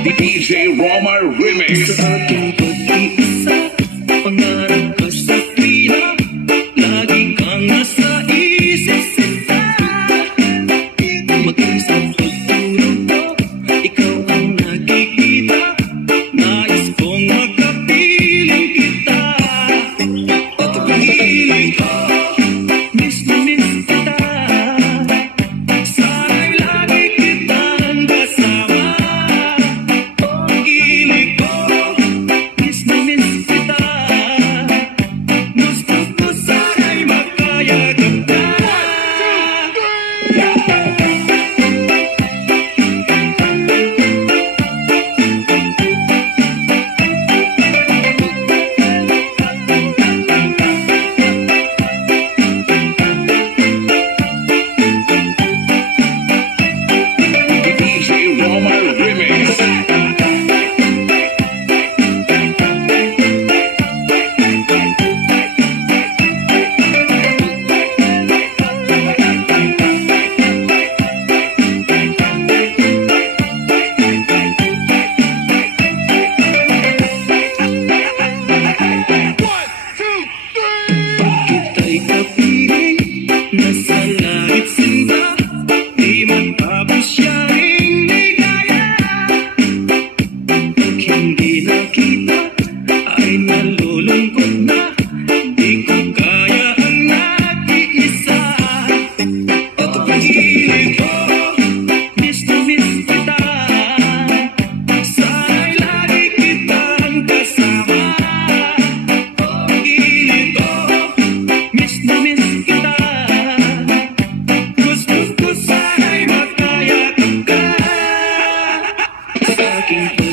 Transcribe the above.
DJ Roma Remix. Sa aking pag-iisa, pangarap ka sa tuwina, lagi kang nasa isip sinta. Mag-isang pagtulog ko, ikaw ang nakikita, nais kong makapiling kita. Pag-ibig ko, miss na miss kita, sana'y lagi kitang kasama. Pag-ibig ko, miss na miss kita, gusto ko sana'y makayagap ka. DJ Roma Remix. Kita'y kapiling, nasa langit sinta, di matapos siyang ligaya. Pag hindi nakita, ay nalulungkot na, di ko kaya ang nag-iisa. At pag-ibig ko, miss na miss kita, sana'y lagi kitang kasama. Pag-ibig ko, miss na miss kita, gusto ko sana'y makayakap ka. Sa aking